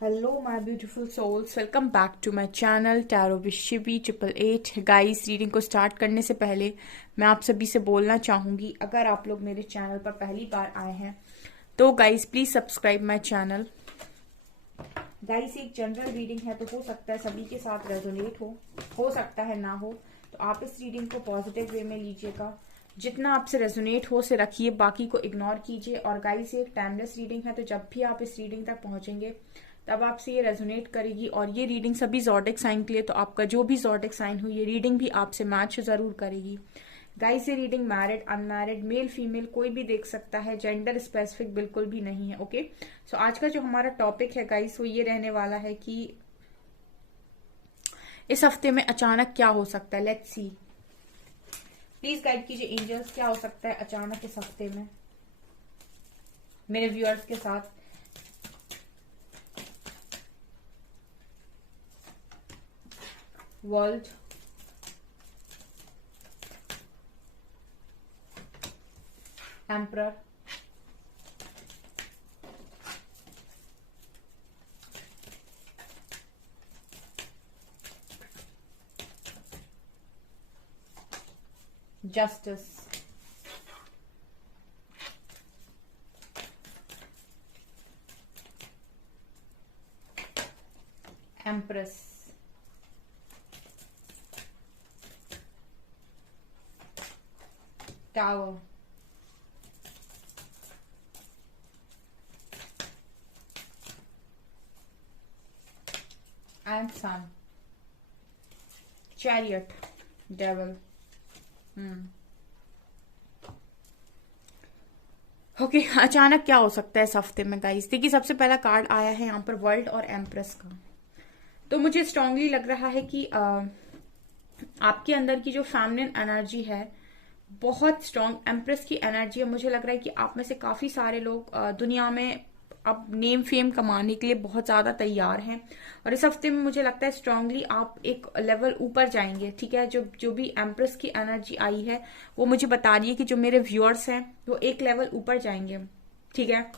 Hello my beautiful souls, welcome back to my channel tarot with Shivi 888। Guys, reading को start करने से पहले मैं आप सभी से बोलना चाहूंगी, अगर आप लोग मेरे चैनल पर पहली बार आए हैं तो guys please subscribe my channel. Guys, एक जनरल रीडिंग है तो हो सकता है सभी के साथ रेजोनेट हो सकता है ना हो, तो आप इस रीडिंग को पॉजिटिव वे में लीजिएगा। जितना आपसे रेजोनेट हो से रखिए, बाकी को इग्नोर कीजिए। और गाइस, ये एक टाइमलेस रीडिंग है, तो जब भी आप इस रीडिंग तक पहुंचेंगे तब आपसे ये रेजोनेट करेगी। और ये रीडिंग सभी ज़ोडिक साइन के लिए, तो आपका जो भी ज़ोडिक साइन हो ये रीडिंग भी आपसे मैच जरूर करेगी। गाइस, ये reading married, unmarried, male female कोई भी देख सकता है, जेंडर स्पेसिफिक बिल्कुल भी नहीं है। ओके, सो आज का जो हमारा टॉपिक है गाइस वो ये रहने वाला है कि इस हफ्ते में अचानक क्या हो सकता है। लेट्स सी, प्लीज गाइड कीजिए एंजल्स, क्या हो सकता है अचानक इस हफ्ते में मेरे व्यूअर्स के साथ। World, emperor, justice, empress, tower, and sun, chariot, devil. Okay, अचानक क्या हो सकता है इस हफ्ते में गाइस। देखिए, सबसे पहला कार्ड आया है यहाँ पर वर्ल्ड और एम्प्रेस का। तो मुझे स्ट्रांगली लग रहा है कि आपके अंदर की जो फेमिनिन एनर्जी है बहुत स्ट्रांग एम्प्रेस की एनर्जी है। मुझे लग रहा है कि आप में से काफी सारे लोग दुनिया में अब नेम फेम कमाने के लिए बहुत ज्यादा तैयार हैं। और इस हफ्ते में मुझे लगता है स्ट्रांगली आप एक लेवल ऊपर जाएंगे। ठीक है, जो जो भी एम्प्रेस की एनर्जी आई है वो मुझे बता रही है कि जो मेरे व्यूअर्स हैं वो एक लेवल ऊपर जाएंगे। ठीक है,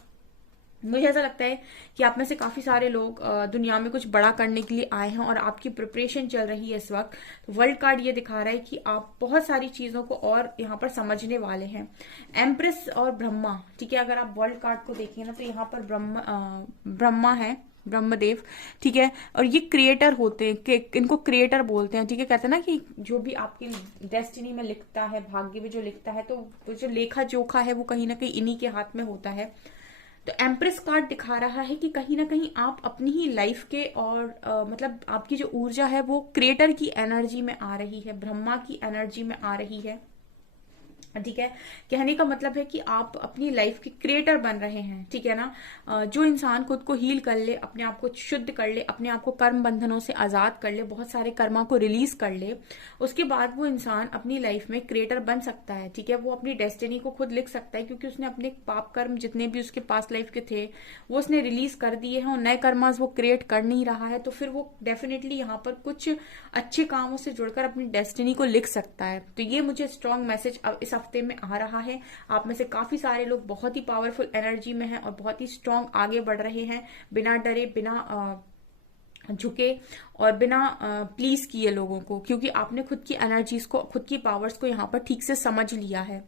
मुझे ऐसा लगता है कि आप में से काफी सारे लोग दुनिया में कुछ बड़ा करने के लिए आए हैं और आपकी प्रिपरेशन चल रही है इस वक्त। तो वर्ल्ड कार्ड ये दिखा रहा है कि आप बहुत सारी चीजों को और यहाँ पर समझने वाले हैं। एम्प्रेस और ब्रह्मा, ठीक है, अगर आप वर्ल्ड कार्ड को देखिए ना तो यहाँ पर ब्रह्मा है, ब्रह्मदेव। ठीक है, और ये क्रिएटर होते हैं, इनको क्रिएटर बोलते हैं। ठीक है, कहते हैं ना कि जो भी आपकी डेस्टिनी में लिखता है, भाग्य में जो लिखता है, तो वो जो लेखा जोखा है वो कहीं ना कहीं इन्हीं के हाथ में होता है। तो एम्प्रेस कार्ड दिखा रहा है कि कहीं ना कहीं आप अपनी ही लाइफ के और मतलब आपकी जो ऊर्जा है वो क्रिएटर की एनर्जी में आ रही है, ब्रह्मा की एनर्जी में आ रही है। ठीक है, कहने का मतलब है कि आप अपनी लाइफ के क्रिएटर बन रहे हैं। ठीक है ना, जो इंसान खुद को हील कर ले, अपने आप को शुद्ध कर ले, अपने आप को कर्म बंधनों से आजाद कर ले, बहुत सारे कर्मा को रिलीज कर ले, उसके बाद वो इंसान अपनी लाइफ में क्रिएटर बन सकता है। ठीक है, वो अपनी डेस्टिनी को खुद लिख सकता है, क्योंकि उसने अपने पाप कर्म जितने भी उसके पास लाइफ के थे वो उसने रिलीज कर दिए हैं और नए कर्मास वो क्रिएट कर नहीं रहा है। तो फिर वो डेफिनेटली यहाँ पर कुछ अच्छे कामों से जुड़कर अपनी डेस्टिनी को लिख सकता है। तो ये मुझे स्ट्रॉन्ग मैसेज अब इस हफ्ते में आ रहा है। आप में से काफी सारे लोग बहुत ही पावरफुल एनर्जी में हैं और बहुत ही स्ट्रॉन्ग आगे बढ़ रहे हैं, बिना डरे, बिना झुके और बिना प्लीज किए लोगों को, क्योंकि आपने खुद की एनर्जीज को, खुद की पावर्स को यहाँ पर ठीक से समझ लिया है।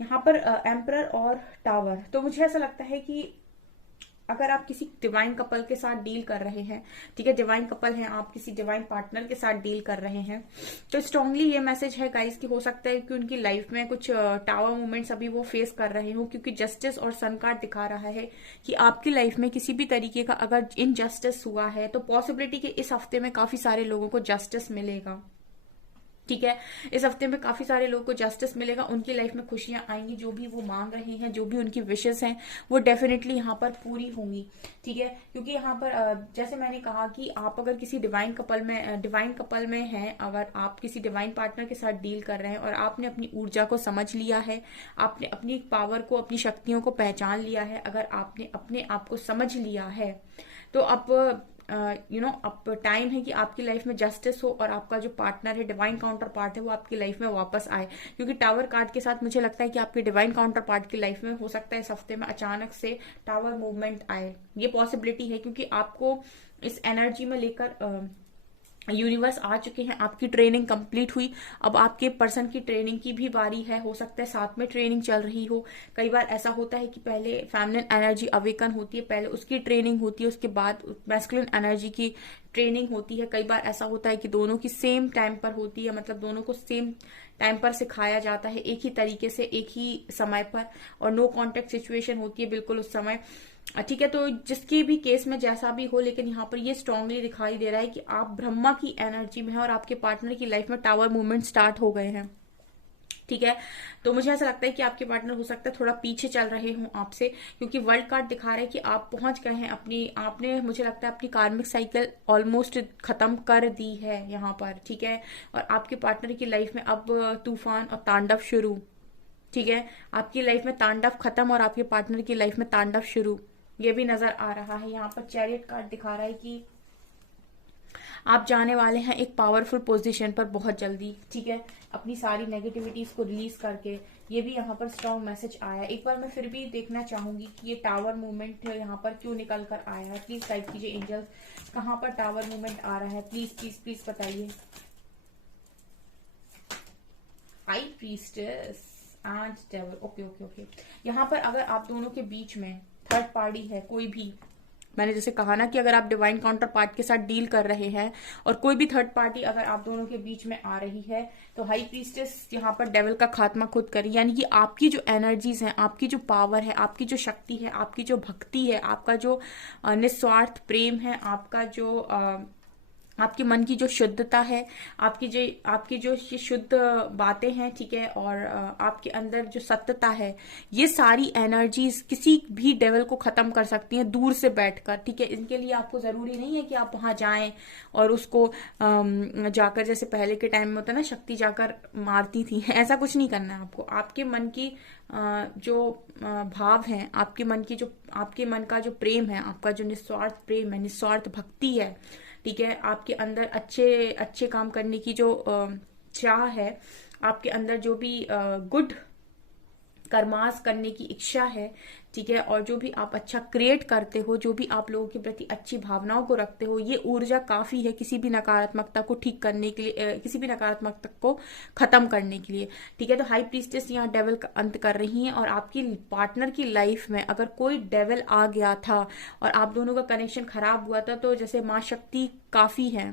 यहाँ पर एम्परर और टावर, तो मुझे ऐसा लगता है कि अगर आप किसी डिवाइन कपल के साथ डील कर रहे हैं, ठीक है, डिवाइन कपल हैं, आप किसी डिवाइन पार्टनर के साथ डील कर रहे हैं, तो स्ट्रांगली ये मैसेज है गाइस कि हो सकता है कि उनकी लाइफ में कुछ टावर मूवमेंट्स अभी वो फेस कर रहे हो, क्योंकि जस्टिस और सन कार्ड दिखा रहा है कि आपकी लाइफ में किसी भी तरीके का अगर इनजस्टिस हुआ है तो पॉसिबिलिटी कि इस हफ्ते में काफी सारे लोगों को जस्टिस मिलेगा। ठीक है, इस हफ्ते में काफी सारे लोगों को जस्टिस मिलेगा, उनकी लाइफ में खुशियां आएंगी, जो भी वो मांग रहे हैं, जो भी उनकी विशेष हैं वो डेफिनेटली यहाँ पर पूरी होंगी। ठीक है, क्योंकि यहाँ पर जैसे मैंने कहा कि आप अगर किसी डिवाइन कपल में हैं, अगर आप किसी डिवाइन पार्टनर के साथ डील कर रहे हैं और आपने अपनी ऊर्जा को समझ लिया है, आपने अपनी पावर को, अपनी शक्तियों को पहचान लिया है, अगर आपने अपने आप को समझ लिया है, तो अब अब टाइम है कि आपकी लाइफ में जस्टिस हो और आपका जो पार्टनर है, डिवाइन काउंटर पार्ट है, वो आपकी लाइफ में वापस आए। क्योंकि टावर कार्ड के साथ मुझे लगता है कि आपके डिवाइन काउंटर पार्ट की लाइफ में हो सकता है इस हफ्ते में अचानक से टावर मूवमेंट आए। ये पॉसिबिलिटी है क्योंकि आपको इस एनर्जी में लेकर यूनिवर्स आ चुके हैं। आपकी ट्रेनिंग कंप्लीट हुई, अब आपके पर्सन की ट्रेनिंग की भी बारी है। हो सकता है साथ में ट्रेनिंग चल रही हो। कई बार ऐसा होता है कि पहले फेमिनिन एनर्जी अवेकन होती है, पहले उसकी ट्रेनिंग होती है, उसके बाद मैस्कुलिन एनर्जी की ट्रेनिंग होती है। कई बार ऐसा होता है कि दोनों की सेम टाइम पर होती है, मतलब दोनों को सेम टाइम पर सिखाया जाता है, एक ही तरीके से, एक ही समय पर, और नो कांटेक्ट सिचुएशन होती है बिल्कुल उस समय। ठीक है, तो जिसकी भी केस में जैसा भी हो, लेकिन यहाँ पर ये स्ट्रांगली दिखाई दे रहा है कि आप ब्रह्मा की एनर्जी में हैं और आपके पार्टनर की लाइफ में टावर मूवमेंट स्टार्ट हो गए हैं। ठीक है, तो मुझे ऐसा लगता है कि आपके पार्टनर हो सकता है थोड़ा पीछे चल रहे हों आपसे, क्योंकि वर्ल्ड कार्ड दिखा रहा है कि आप पहुंच गए हैं अपनी, आपने मुझे लगता है अपनी कार्मिक साइकिल ऑलमोस्ट खत्म कर दी है यहाँ पर। ठीक है, और आपके पार्टनर की लाइफ में अब तूफान और तांडव शुरू। ठीक है, आपकी लाइफ में तांडव खत्म और आपके पार्टनर की लाइफ में तांडव शुरू, ये भी नजर आ रहा है। यहाँ पर चैरियट कार्ड दिखा रहा है कि आप जाने वाले हैं एक पावरफुल पोजीशन पर बहुत जल्दी। ठीक है, अपनी सारी नेगेटिविटीज को रिलीज करके, ये भी यहाँ पर स्ट्रॉन्ग मैसेज आया है। एक बार मैं फिर भी देखना चाहूंगी कि ये टावर मूवमेंट यहाँ पर क्यों निकल कर आया है। प्लीज गाइड कीजिए एंजल्स, कहाँ पर टावर मूवमेंट आ रहा है, प्लीज प्लीज प्लीज बताइए। High priestess and devil, okay okay okay. यहाँ पर अगर आप दोनों के बीच में थर्ड पार्टी है कोई भी, मैंने जैसे कहा ना कि अगर आप डिवाइन काउंटर पार्ट के साथ डील कर रहे हैं और कोई भी थर्ड पार्टी अगर आप दोनों के बीच में आ रही है, तो हाई प्रीस्टेस यहाँ पर डेविल का खात्मा खुद करी। यानी कि आपकी जो एनर्जीज हैं, आपकी जो पावर है, आपकी जो शक्ति है, आपकी जो भक्ति है, आपका जो निस्वार्थ प्रेम है, आपका जो आपके मन की जो शुद्धता है, आपकी जो ये शुद्ध बातें हैं, ठीक है, और आपके अंदर जो सत्यता है, ये सारी एनर्जीज किसी भी डेवल को खत्म कर सकती हैं दूर से बैठकर। ठीक है, इनके लिए आपको जरूरी नहीं है कि आप वहां जाएं और उसको जाकर, जैसे पहले के टाइम में होता है ना, शक्ति जाकर मारती थी, ऐसा कुछ नहीं करना है आपको। आपके मन की जो भाव हैं, आपके मन का जो प्रेम है, आपका जो निस्वार्थ प्रेम है, निस्वार्थ भक्ति है, ठीक है, आपके अंदर अच्छे अच्छे काम करने की जो चाह है, आपके अंदर जो भी गुड कर्मास करने की इच्छा है, ठीक है, और जो भी आप अच्छा क्रिएट करते हो, जो भी आप लोगों के प्रति अच्छी भावनाओं को रखते हो, ये ऊर्जा काफी है किसी भी नकारात्मकता को ठीक करने के लिए, किसी भी नकारात्मकता को खत्म करने के लिए। ठीक है, तो हाई प्रीस्टेस यहाँ डेविल का अंत कर रही हैं, और आपकी पार्टनर की लाइफ में अगर कोई डेविल आ गया था और आप दोनों का कनेक्शन खराब हुआ था, तो जैसे माँ शक्ति काफी है,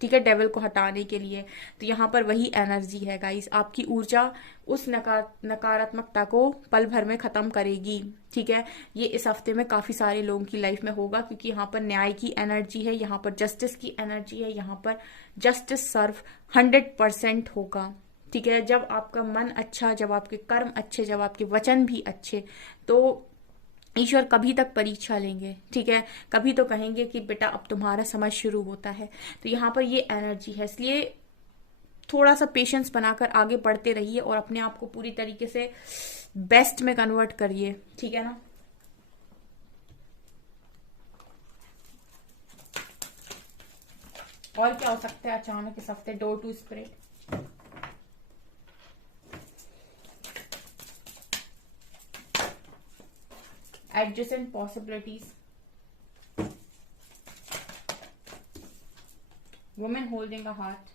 ठीक है, डेविल को हटाने के लिए। तो यहाँ पर वही एनर्जी है गाइस, आपकी ऊर्जा उस नकारात्मकता को पल भर में खत्म करेगी। ठीक है, ये इस हफ्ते में काफी सारे लोगों की लाइफ में होगा, क्योंकि यहाँ पर न्याय की एनर्जी है, यहाँ पर जस्टिस की एनर्जी है, यहाँ पर जस्टिस सर्व 100% होगा। ठीक है, जब आपका मन अच्छा, जब आपके कर्म अच्छे, जब आपके वचन भी अच्छे, तो ईश्वर कभी तक परीक्षा लेंगे। ठीक है, कभी तो कहेंगे कि बेटा अब तुम्हारा समय शुरू होता है। तो यहाँ पर ये एनर्जी है, इसलिए थोड़ा सा पेशेंस बनाकर आगे बढ़ते रहिए और अपने आप को पूरी तरीके से बेस्ट में कन्वर्ट करिए। ठीक है ना। और क्या हो सकता है अचानक इस हफ्ते? Door to spirit, adjacent possibilities, woman holding a heart,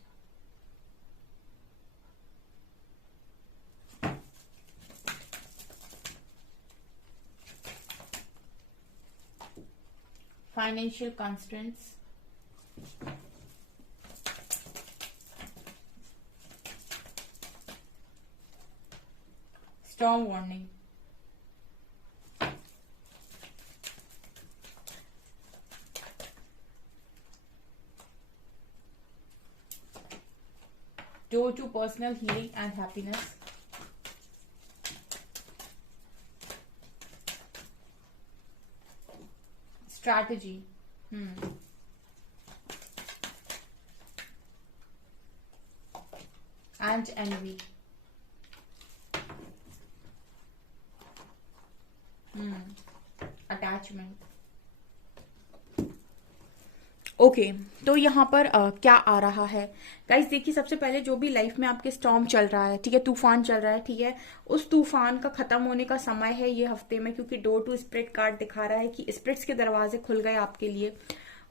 financial constraints, storm warning, door to personal healing and happiness, strategy, and envy, attachment, okay तो यहाँ पर क्या आ रहा है गाइस, देखिए सबसे पहले जो भी लाइफ में आपके स्टॉर्म चल रहा है, ठीक है, तूफान चल रहा है, ठीक है, उस तूफान का खत्म होने का समय है ये हफ्ते में, क्योंकि डोर टू स्पिरिट कार्ड दिखा रहा है कि स्पिरिट्स के दरवाजे खुल गए आपके लिए।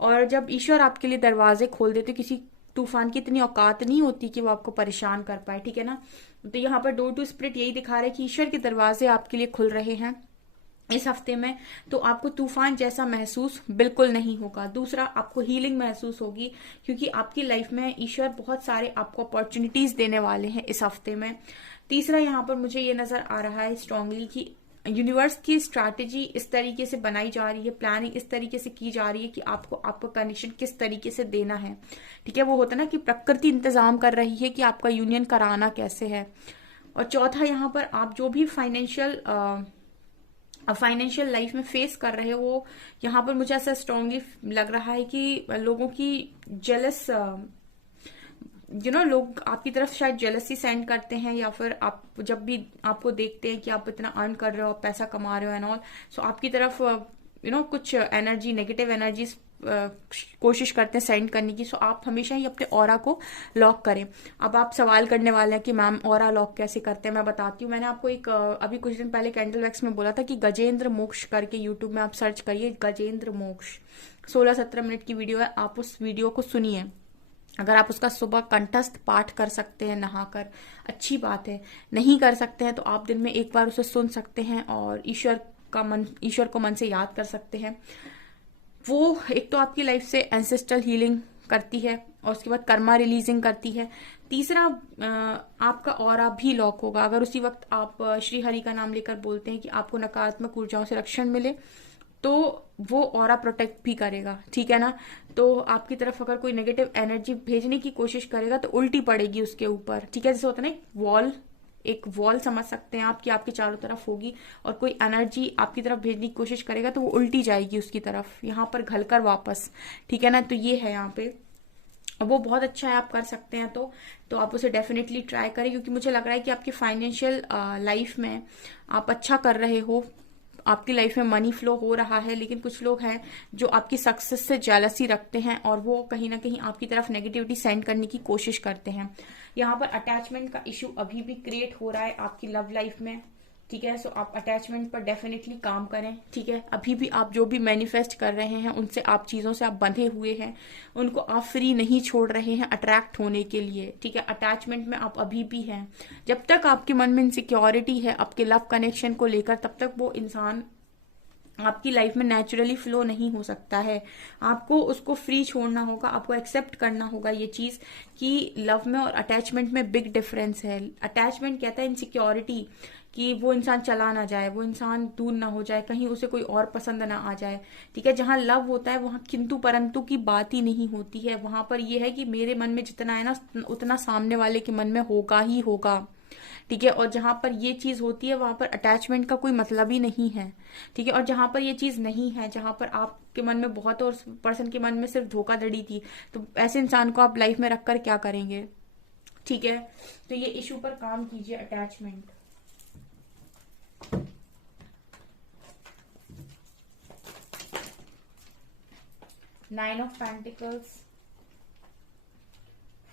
और जब ईश्वर आपके लिए दरवाजे खोल देते, किसी तूफान की इतनी औकात नहीं होती कि वो आपको परेशान कर पाए, ठीक है ना। तो यहाँ पर डोर टू स्पिरिट यही दिखा रहा है कि ईश्वर के दरवाजे आपके लिए खुल रहे हैं इस हफ्ते में। तो आपको तूफान जैसा महसूस बिल्कुल नहीं होगा। दूसरा, आपको हीलिंग महसूस होगी, क्योंकि आपकी लाइफ में ईश्वर बहुत सारे आपको अपॉर्चुनिटीज देने वाले हैं इस हफ्ते में। तीसरा, यहाँ पर मुझे ये नजर आ रहा है स्ट्रांगली कि यूनिवर्स की स्ट्रैटेजी इस तरीके से बनाई जा रही है, प्लानिंग इस तरीके से की जा रही है कि आपको आपका कनेक्शन किस तरीके से देना है, ठीक है। वो होता है ना कि प्रकृति इंतजाम कर रही है कि आपका यूनियन कराना कैसे है। और चौथा, यहाँ पर आप जो भी फाइनेंशियल लाइफ में फेस कर रहे हो, वो यहाँ पर मुझे ऐसा स्ट्रांगली लग रहा है कि लोगों की जेलस लोग आपकी तरफ शायद जेलसी सेंड करते हैं, या फिर आप जब भी आपको देखते हैं कि आप इतना अर्न कर रहे हो, आप पैसा कमा रहे हो एंड ऑल, सो आपकी तरफ कुछ एनर्जी, नेगेटिव एनर्जी कोशिश करते हैं सेंड करने की। सो आप हमेशा ही अपने ऑरा को लॉक करें। अब आप सवाल करने वाले हैं कि मैम ऑरा लॉक कैसे करते हैं, मैं बताती हूँ। मैंने आपको एक अभी कुछ दिन पहले कैंडल वैक्स में बोला था कि गजेंद्र मोक्ष करके यूट्यूब में आप सर्च करिए, गजेंद्र मोक्ष 16-17 मिनट की वीडियो है, आप उस वीडियो को सुनिए। अगर आप उसका सुबह कंठस्थ पाठ कर सकते हैं नहाकर, अच्छी बात है। नहीं कर सकते हैं तो आप दिन में एक बार उसे सुन सकते हैं और ईश्वर को मन से याद कर सकते हैं। वो एक तो आपकी लाइफ से एंसेस्ट्रल हीलिंग करती है और उसके बाद कर्मा रिलीजिंग करती है। तीसरा, आपका ऑरा भी लॉक होगा अगर उसी वक्त आप श्री हरि का नाम लेकर बोलते हैं कि आपको नकारात्मक ऊर्जाओं से रक्षण मिले, तो वो ऑरा प्रोटेक्ट भी करेगा, ठीक है ना। तो आपकी तरफ अगर कोई नेगेटिव एनर्जी भेजने की कोशिश करेगा तो उल्टी पड़ेगी उसके ऊपर, ठीक है। जैसे होता है ना एक वॉल समझ सकते हैं आप कि आपके चारों तरफ होगी, और कोई एनर्जी आपकी तरफ भेजने की कोशिश करेगा तो वो उल्टी जाएगी उसकी तरफ, यहाँ पर घलकर वापस, ठीक है ना। तो ये है यहाँ पे, वो बहुत अच्छा है, आप कर सकते हैं तो आप उसे डेफिनेटली ट्राई करें, क्योंकि मुझे लग रहा है कि आपकी फाइनेंशियल लाइफ में आप अच्छा कर रहे हो, आपकी लाइफ में मनी फ्लो हो रहा है। लेकिन कुछ लोग हैं जो आपकी सक्सेस से जेलसी रखते हैं और वो कहीं ना कहीं आपकी तरफ नेगेटिविटी सेंड करने की कोशिश करते हैं। यहाँ पर अटैचमेंट का इश्यू अभी भी क्रिएट हो रहा है आपकी लव लाइफ में, ठीक है। सो आप अटैचमेंट पर डेफिनेटली काम करें, ठीक है। अभी भी आप जो भी मैनिफेस्ट कर रहे हैं उनसे, आप चीजों से आप बंधे हुए हैं, उनको आप फ्री नहीं छोड़ रहे हैं अट्रैक्ट होने के लिए, ठीक है। अटैचमेंट में आप अभी भी हैं। जब तक आपके मन में इनसिक्योरिटी है आपके लव कनेक्शन को लेकर, तब तक वो इंसान आपकी लाइफ में नेचुरली फ्लो नहीं हो सकता है। आपको उसको फ्री छोड़ना होगा, आपको एक्सेप्ट करना होगा ये चीज कि लव में और अटैचमेंट में बिग डिफरेंस है। अटैचमेंट कहता है इनसिक्योरिटी, कि वो इंसान चला ना जाए, वो इंसान दूर ना हो जाए, कहीं उसे कोई और पसंद ना आ जाए, ठीक है। जहां लव होता है वहां किंतु परंतु की बात ही नहीं होती है। वहां पर ये है कि मेरे मन में जितना है ना, उतना सामने वाले के मन में होगा ही होगा, ठीक है। और जहां पर ये चीज होती है वहां पर अटैचमेंट का कोई मतलब ही नहीं है, ठीक है। और जहां पर ये चीज नहीं है, जहां पर आपके मन में बहुत और पर्सन के मन में सिर्फ धोखाधड़ी थी, तो ऐसे इंसान को आप लाइफ में रखकर क्या करेंगे, ठीक है। तो ये इशू पर काम कीजिए, attachment. Nine of pentacles,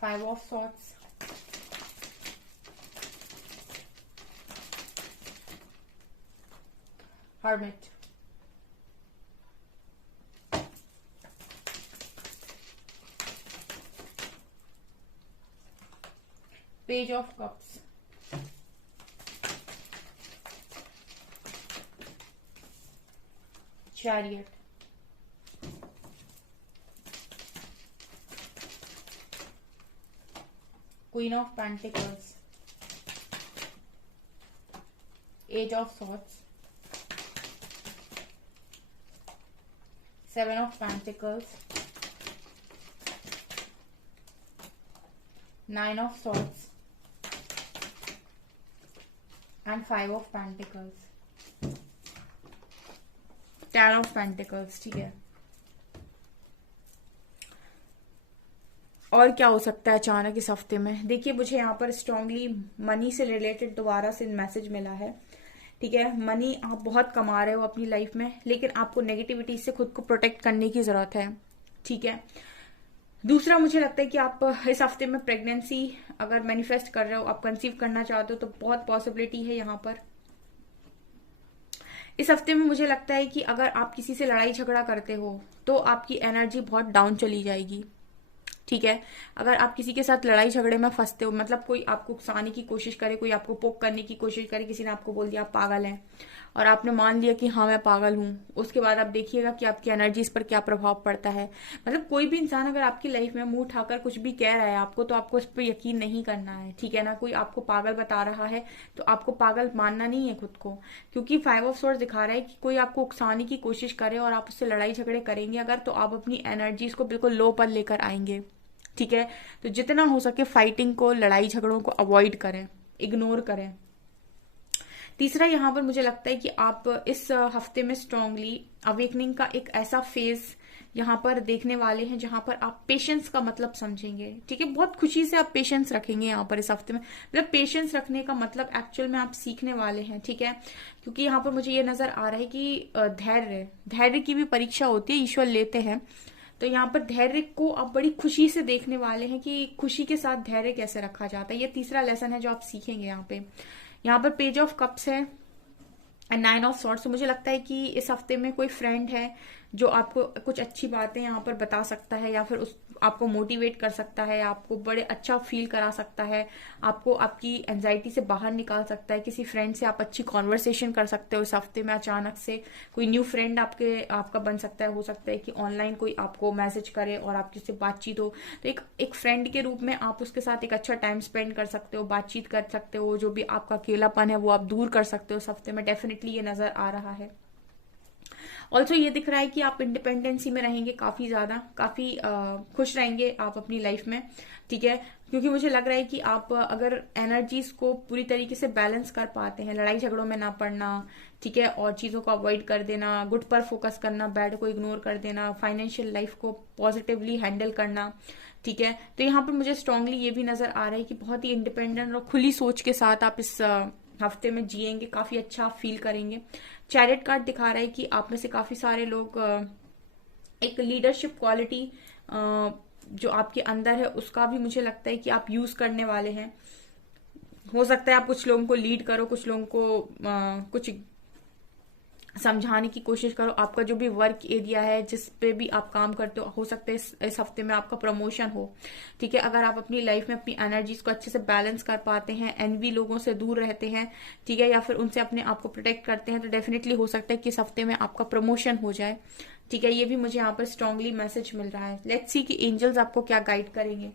5 of swords, Hermit, Page of Cups, Chariot, Queen of Pentacles, Age of Swords, 7 of Pentacles, 9 of Swords and 5 of Pentacles, 10 of Pentacles, ठीक है। और क्या हो सकता है अचानक इस हफ्ते में? देखिए, मुझे यहाँ पर स्ट्रांगली मनी से रिलेटेड दोबारा से मैसेज मिला है, ठीक है। मनी आप बहुत कमा रहे हो अपनी लाइफ में, लेकिन आपको नेगेटिविटी से खुद को प्रोटेक्ट करने की जरूरत है, ठीक है। दूसरा मुझे लगता है कि आप इस हफ्ते में प्रेगनेंसी अगर मैनिफेस्ट कर रहे हो, आप कंसीव करना चाहते हो, तो बहुत पॉसिबिलिटी है यहाँ पर। इस हफ्ते में मुझे लगता है कि अगर आप किसी से लड़ाई झगड़ा करते हो तो आपकी एनर्जी बहुत डाउन चली जाएगी। ठीक है, अगर आप किसी के साथ लड़ाई झगड़े में फंसते हो, मतलब कोई आपको उकसाने की कोशिश करे, कोई आपको पोक करने की कोशिश करे, किसी ने आपको बोल दिया आप पागल हैं और आपने मान लिया कि हाँ मैं पागल हूं, उसके बाद आप देखिएगा कि आपकी एनर्जी इस पर क्या प्रभाव पड़ता है। मतलब कोई भी इंसान अगर आपकी लाइफ में मुंह उठाकर कुछ भी कह रहा है आपको, तो आपको इस पर यकीन नहीं करना है। ठीक है ना, कोई आपको पागल बता रहा है तो आपको पागल मानना नहीं है खुद को, क्योंकि 5 ऑफ सोर्ड्स दिखा रहा है कि कोई आपको उकसाने की कोशिश करे और आप उससे लड़ाई झगड़े करेंगे अगर, तो आप अपनी एनर्जीज को बिल्कुल लो पर लेकर आएंगे। ठीक है, तो जितना हो सके फाइटिंग को, लड़ाई झगड़ों को अवॉइड करें, इग्नोर करें। तीसरा यहाँ पर मुझे लगता है कि आप इस हफ्ते में स्ट्रांगली अवेकनिंग का एक ऐसा फेज यहाँ पर देखने वाले हैं जहां पर आप पेशेंस का मतलब समझेंगे। ठीक है, बहुत खुशी से आप पेशेंस रखेंगे यहाँ पर इस हफ्ते में। मतलब पेशेंस रखने का मतलब एक्चुअल में आप सीखने वाले हैं। ठीक है, क्योंकि यहाँ पर मुझे ये नजर आ रहा है कि धैर्य की भी परीक्षा होती है, ईश्वर लेते हैं। तो यहाँ पर धैर्य को आप बड़ी खुशी से देखने वाले हैं कि खुशी के साथ धैर्य कैसे रखा जाता है। ये तीसरा लेसन है जो आप सीखेंगे यहाँ पे। यहाँ पर पेज ऑफ कप्स है एंड 9 ऑफ सॉर्ड्स। तो मुझे लगता है कि इस हफ्ते में कोई फ्रेंड है जो आपको कुछ अच्छी बातें यहाँ पर बता सकता है, या फिर उस आपको मोटिवेट कर सकता है, आपको बड़े अच्छा फील करा सकता है, आपको आपकी एंजाइटी से बाहर निकाल सकता है। किसी फ्रेंड से आप अच्छी कॉन्वर्सेशन कर सकते हो इस हफ्ते में। अचानक से कोई न्यू फ्रेंड आपका बन सकता है। हो सकता है कि ऑनलाइन कोई आपको मैसेज करे और आपकी उससे बातचीत हो, तो एक फ्रेंड के रूप में आप उसके साथ एक अच्छा टाइम स्पेंड कर सकते हो, बातचीत कर सकते हो। जो भी आपका अकेलापन है वो आप दूर कर सकते हो इस हफ्ते में। डेफिनेटली ये नजर आ रहा है। ऑल्सो ये दिख रहा है कि आप इंडिपेंडेंसी में रहेंगे, काफी ज्यादा, काफी खुश रहेंगे आप अपनी लाइफ में। ठीक है, क्योंकि मुझे लग रहा है कि आप अगर एनर्जीज को पूरी तरीके से बैलेंस कर पाते हैं, लड़ाई झगड़ों में ना पड़ना, ठीक है, और चीजों को अवॉइड कर देना, गुड पर फोकस करना, बैड को इग्नोर कर देना, फाइनेंशियल लाइफ को पॉजिटिवली हैंडल करना। ठीक है, तो यहाँ पर मुझे स्ट्रांगली ये भी नजर आ रहा है कि बहुत ही इंडिपेंडेंट और खुली सोच के साथ आप इस हफ्ते में जिएंगे, काफी अच्छा फील करेंगे। चैरिट कार्ड दिखा रहा है कि आप में से काफी सारे लोग एक लीडरशिप क्वालिटी जो आपके अंदर है उसका भी मुझे लगता है कि आप यूज करने वाले हैं। हो सकता है आप कुछ लोगों को लीड करो, कुछ लोगों को कुछ समझाने की कोशिश करो। आपका जो भी वर्क एरिया है, जिस पे भी आप काम करते हो सकता है इस हफ्ते में आपका प्रमोशन हो। ठीक है, अगर आप अपनी लाइफ में अपनी एनर्जीज को अच्छे से बैलेंस कर पाते हैं, एनवी लोगों से दूर रहते हैं, ठीक है, या फिर उनसे अपने आप को प्रोटेक्ट करते हैं, तो डेफिनेटली हो सकता है कि इस हफ्ते में आपका प्रमोशन हो जाए। ठीक है, ये भी मुझे यहाँ पर स्ट्रांगली मैसेज मिल रहा है। लेट्स सी कि एंजल्स आपको क्या गाइड करेंगे।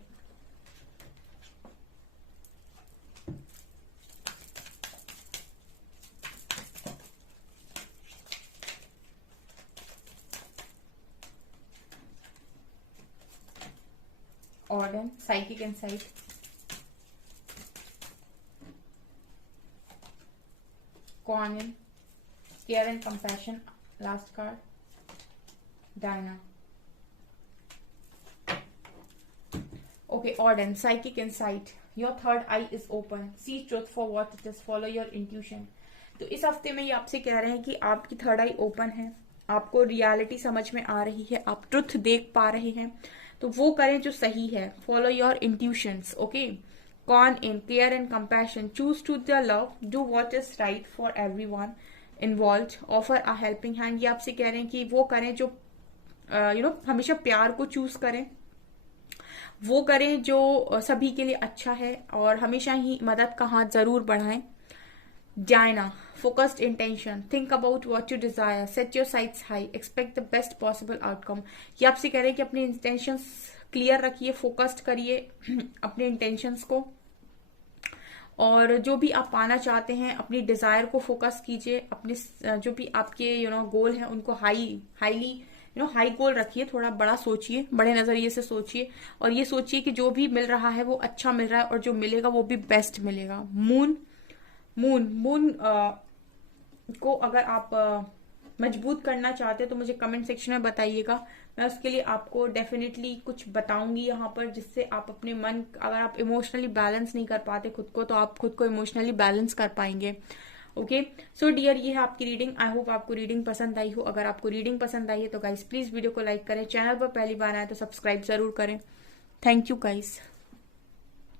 Orden, psychic insight, Conan, care and compassion, last card, Diana. Okay, Orden, psychic insight, your third eye is open, see truth for what it is, follow your intuition. तो इस हफ्ते में ये आपसे कह रहे हैं कि आपकी थर्ड आई ओपन है, आपको रियलिटी समझ में आ रही है, आप ट्रुथ देख पा रहे हैं, तो वो करें जो सही है। Follow your intuitions. Okay, calm in care and compassion, choose to the love, do what is right for everyone involved, offer a helping hand. ये आपसे कह रहे हैं कि वो करें जो हमेशा प्यार को चूज करें, वो करें जो सभी के लिए अच्छा है, और हमेशा ही मदद का हाथ जरूर बढ़ाएं। Diana, focused intention, think about what you desire, set your sights high, expect the best possible outcome. ये आपसे कह रहे हैं कि अपने इंटेंशंस क्लियर रखिए, फोकस्ड करिए अपने इंटेंशंस को, और जो भी आप पाना चाहते हैं अपनी डिजायर को फोकस कीजिए। अपने जो भी आपके गोल हैं उनको हाईली हाई गोल रखिए, थोड़ा बड़ा सोचिए, बड़े नजरिए से सोचिए, और ये सोचिए कि जो भी मिल रहा है वो अच्छा मिल रहा है और जो मिलेगा वो भी बेस्ट मिलेगा। मून को अगर आप मजबूत करना चाहते हो तो मुझे कमेंट सेक्शन में बताइएगा, मैं उसके लिए आपको डेफिनेटली कुछ बताऊंगी यहाँ पर, जिससे आप अपने मन, अगर आप इमोशनली बैलेंस नहीं कर पाते खुद को, तो आप खुद को इमोशनली बैलेंस कर पाएंगे। ओके, सो डियर, ये है आपकी रीडिंग। आई होप आपको रीडिंग पसंद आई हो। अगर आपको रीडिंग पसंद आई है तो गाइस प्लीज वीडियो को लाइक करें, चैनल पर पहली बार आए तो सब्सक्राइब जरूर करें। Thank you guys.